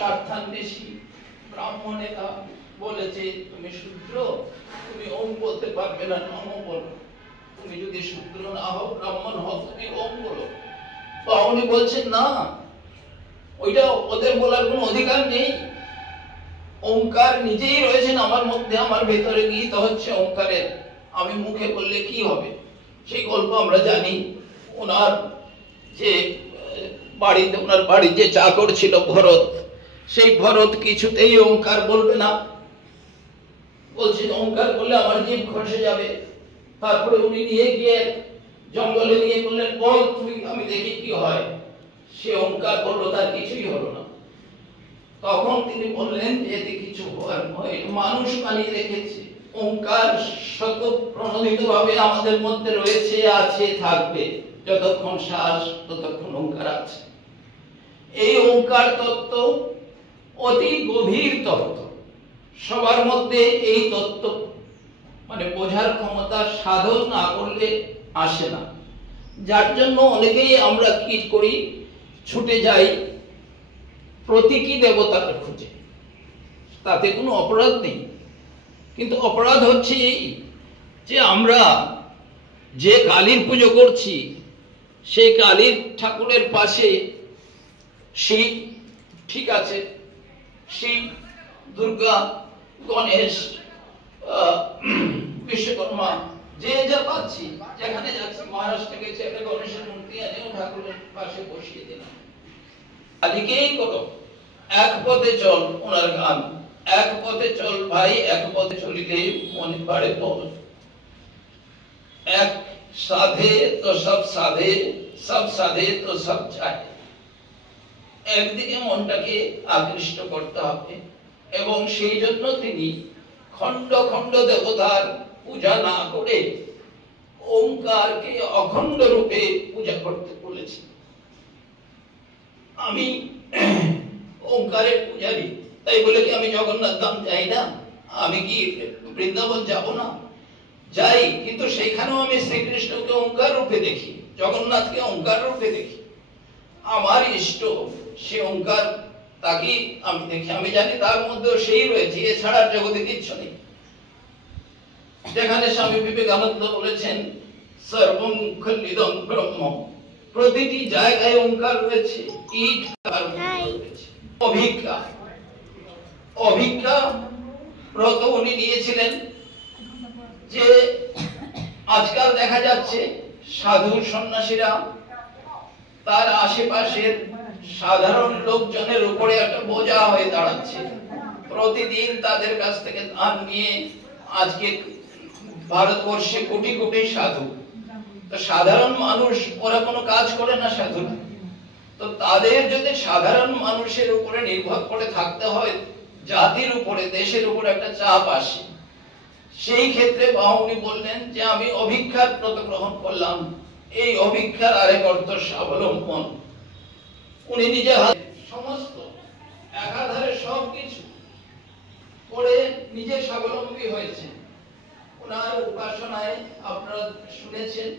স্বার্থান্বেষী ব্রাহ্মণেরা বলেছে তুমি শূদ্র, তুমি ওম বলতে পারবে না, নম বলো। তুমি যদি শূদ্র না হও, ব্রাহ্মণ হও, তুমি ওম বলো। তো উনি বলছেন না, ওইটা ওদের বলার কোনো অধিকার নেই। ওমকার নিজেই রয়েছেন আমার মধ্যে, আমার ভেতরে গীত হচ্ছে ওমকারের, আমি মুখে বললে কি হবে। সেই গল্প আমরা জানি। ওনার যে বাড়িতে, ওনার বাড়ির যে চাকর ছিল ভরত, সেই ভরত কিছুতেই ওমকার বলবে না, বলছে ওমকার বললে আমার জিভ খসে যাবে। তারপরে উনি নিয়ে গিয়ে জঙ্গলে নিয়ে বললেন, বল তুই, আমি দেখি কি হয়। সে ওমকার বললো, তার কিছুই হলো না। তখন তিনি বললেন যে এতে কিছু হওয়ার নয়, মানুষ বানিয়ে রেখেছে। ওমকার স্বতঃপ্রণোদিত ভাবে আমাদের মধ্যে রয়েছে, আছে, থাকবে। যতক্ষণ শ্বাস ততক্ষণ ওমকার আছে। এই ওমকার তত্ত্ব অতি গভীর তত্ত্ব। সবার মধ্যে এই তত্ত্ব মানে বোঝার ক্ষমতা সাধন না করলে আসে না। যার জন্য অনেকেই আমরা কি করি, ছুটে যাই প্রতীকী দেবতার খুঁজে। তাতে কোনো অপরাধ নেই, কিন্তু অপরাধ হচ্ছে এই যে আমরা যে কালীর পুজো করছি, সেই কালীর ঠাকুরের পাশে শিব, ঠিক আছে, শিব, দুর্গা, গণেশ, বিশ্বকর্মা, যে যা পাচ্ছি, যেখানে যাচ্ছি, মহারাষ্ট্রে গেছে একটা গণেশের মূর্তি এনেও ঠাকুরের পাশে বসিয়ে দিলাম। আজকেই করো, এক পথে চল, ওনার গান, এক পথে চল ভাই, এক পথে চলিলে মনে পারে বল। এক সাধে তো সব সাধে, সব সাধে তো সব চায়। একদিকে মনটাকে আকৃষ্ট করতে হবে, এবং সেই জন্য তিনি খণ্ড খণ্ড দেবতার পূজা না করে ওমকারকে অখণ্ড রূপে পূজা করতে বলেছেন। আমি ওমকারের পূজারী, তাই বলে কি আমি জগন্নাথ ধাম যাই না? আমি কি বৃন্দাবন যাব না? যাই, কিন্তু সেখানেও আমি শ্রীকৃষ্ণকে ওমকার রূপে দেখি, জগন্নাথকে ওমকার রূপে দেখি। আমার ইষ্ট সে ওমকার, তাকে আমি দেখি, আমি জানি তার মধ্যেও সেই রয়েছে, এছাড়া জগতে কিচ্ছু নেই। যেখানে স্বামী বিবেকানন্দ বলেছেন সর্বং খণ্ডিদং ব্রহ্ম, প্রতিটি জায়গায় ওমকার রয়েছে, ইট রয়েছে। অভিজ্ঞা, অভিজ্ঞা ব্রত উনি নিয়েছিলেন। যে আজকাল দেখা যাচ্ছে সাধু সন্ন্যাসীরা তার আশেপাশের সাধারণ লোকজনের উপরে একটা বোঝা হয়ে দাঁড়াচ্ছে। প্রতিদিন তাদের কাছ থেকে দান নিয়ে আজকে ভারতবর্ষে কোটি কোটি সাধু, তো সাধারণ মানুষ ওরা কোনো কাজ করে না, সাধু। তো তাদের যদি সাধারণ মানুষের উপরে নির্ভর করে থাকতে হয়, জাতির উপরে, দেশের উপরে একটা চাপ আসে। সেই ক্ষেত্রে উনি বললেন যে আমি অভিক্ষার ব্রত গ্রহণ করলাম। এই অভিক্ষার আরেক অর্থ স্বাবলম্বন। উনি নিজে সমস্ত একাধারে সবকিছু করে নিজে স্বাবলম্বী হয়েছেন। ওনার উপাসনায় আপনারা শুনেছেন